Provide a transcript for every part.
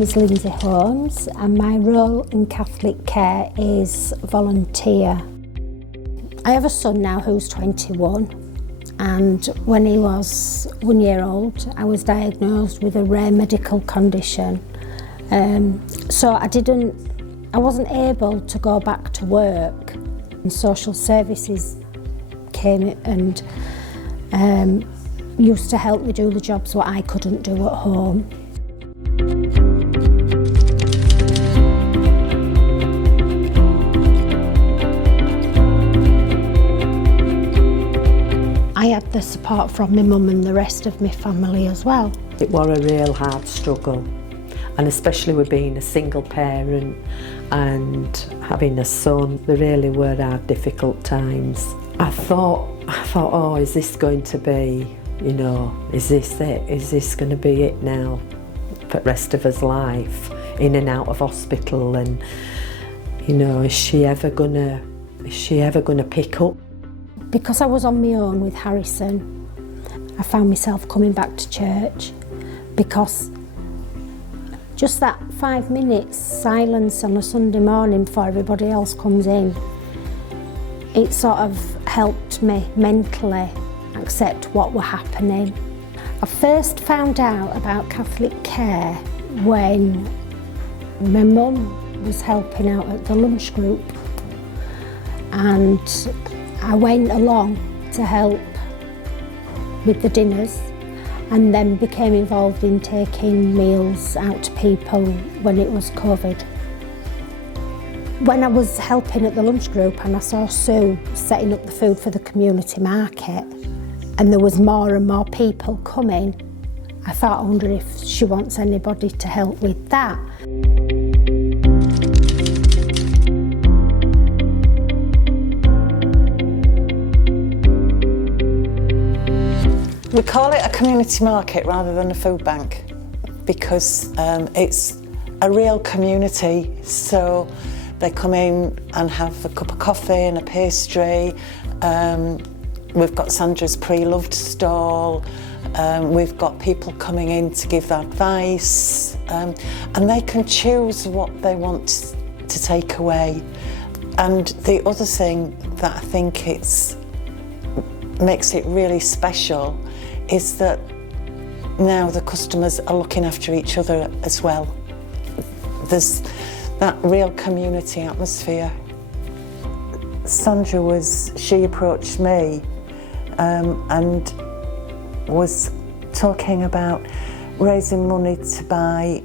name is Linsey Holmes and my role in Catholic care is volunteer. I have a son now who's 21, and when he was 1 year old I was diagnosed with a rare medical condition. So I wasn't able to go back to work, and social services came and used to help me do the jobs what I couldn't do at home. I had the support from my mum and the rest of my family as well. It was a real hard struggle, and especially with being a single parent and having a son, there really were hard, difficult times. I thought, oh, is this going to be, is this it? Is this going to be it now for the rest of his life, in and out of hospital? And, is she ever gonna pick up? Because I was on my own with Harrison, I found myself coming back to church, because just that 5 minutes silence on a Sunday morning before everybody else comes in, it sort of helped me mentally accept what were happening. I first found out about Catholic care when my mum was helping out at the lunch group, and I went along to help with the dinners and then became involved in taking meals out to people when it was COVID. When I was helping at the lunch group and I saw Sue setting up the food for the community market and there was more and more people coming, I thought, I wonder if she wants anybody to help with that. We call it a community market rather than a food bank because it's a real community. So they come in and have a cup of coffee and a pastry. We've got Sandra's pre-loved stall. We've got people coming in to give advice, and they can choose what they want to take away. And the other thing that I think makes it really special is that now the customers are looking after each other as well. There's that real community atmosphere. Sandra she approached me and was talking about raising money to buy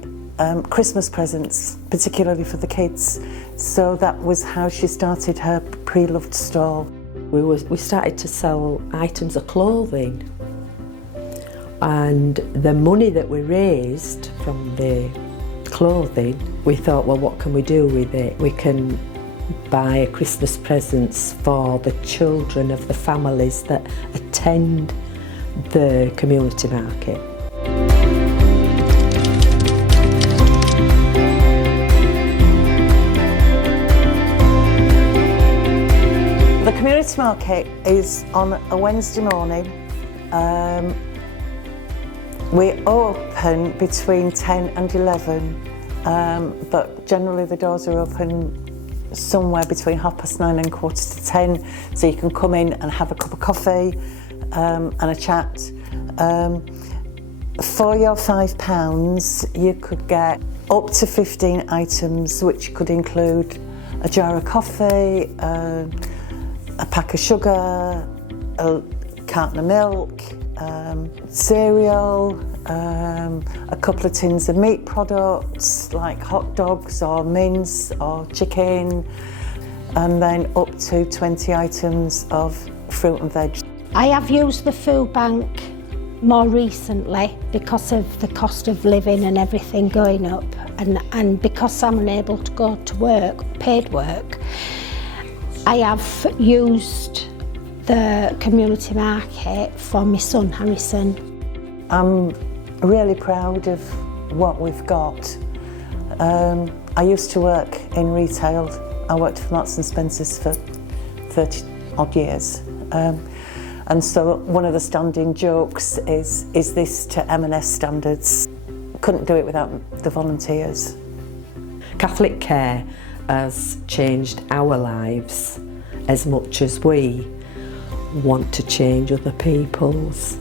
Christmas presents, particularly for the kids. So that was how she started her pre-loved stall. We started to sell items of clothing, and the money that we raised from the clothing, we thought, well, what can we do with it? We can buy Christmas presents for the children of the families that attend the community market. The community market is on a Wednesday morning. We open between 10 and 11, but generally the doors are open somewhere between 9:30 and 10:15, so you can come in and have a cup of coffee and a chat. For your £5, you could get up to 15 items, which could include a jar of coffee, a pack of sugar, a carton of milk, cereal, a couple of tins of meat products like hot dogs or mince or chicken, and then up to 20 items of fruit and veg. I have used the food bank more recently because of the cost of living and everything going up, and because I'm unable to go to work, paid work, I have used the community market for my son Harrison. I'm really proud of what we've got. I used to work in retail. I worked for Marks & Spencer's for 30 odd years. And so one of the standing jokes is this to M&S standards? couldn't do it without the volunteers. Catholic care has changed our lives as much as we want to change other people's.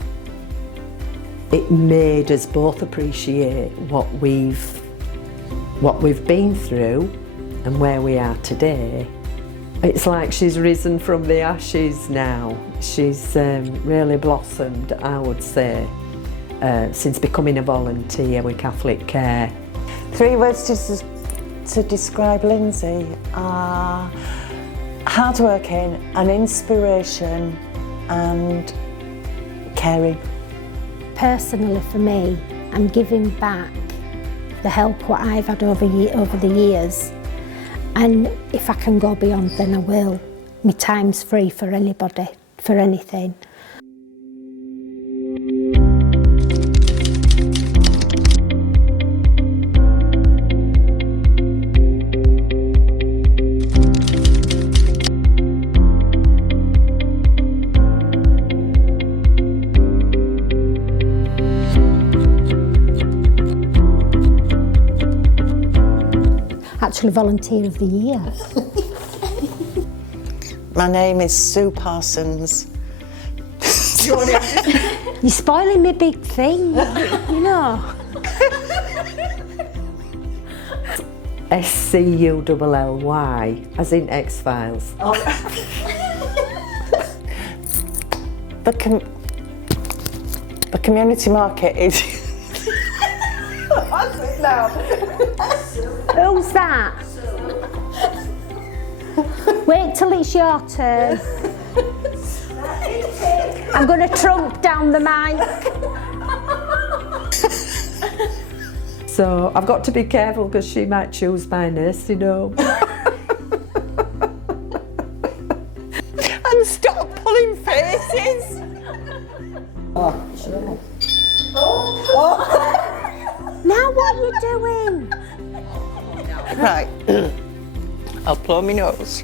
It made us both appreciate what we've been through and where we are today. It's like she's risen from the ashes now. She's really blossomed, I would say, since becoming a volunteer with Catholic Care. 3 words to describe Linsey are hardworking, an inspiration and caring. Personally for me, I'm giving back the help what I've had over the years, and if I can go beyond then I will. My time's free for anybody, for anything. Actually Volunteer of the Year. My name is Sue Parsons. You're spoiling me big thing, you know. SCULLY, as in X-Files. The community market is... Who's that? Wait till it's your turn. I'm going to trump down the mic. So I've got to be careful because she might choose my nursing home. And stop pulling faces! Now what are you doing? Right, I'll blow my nose.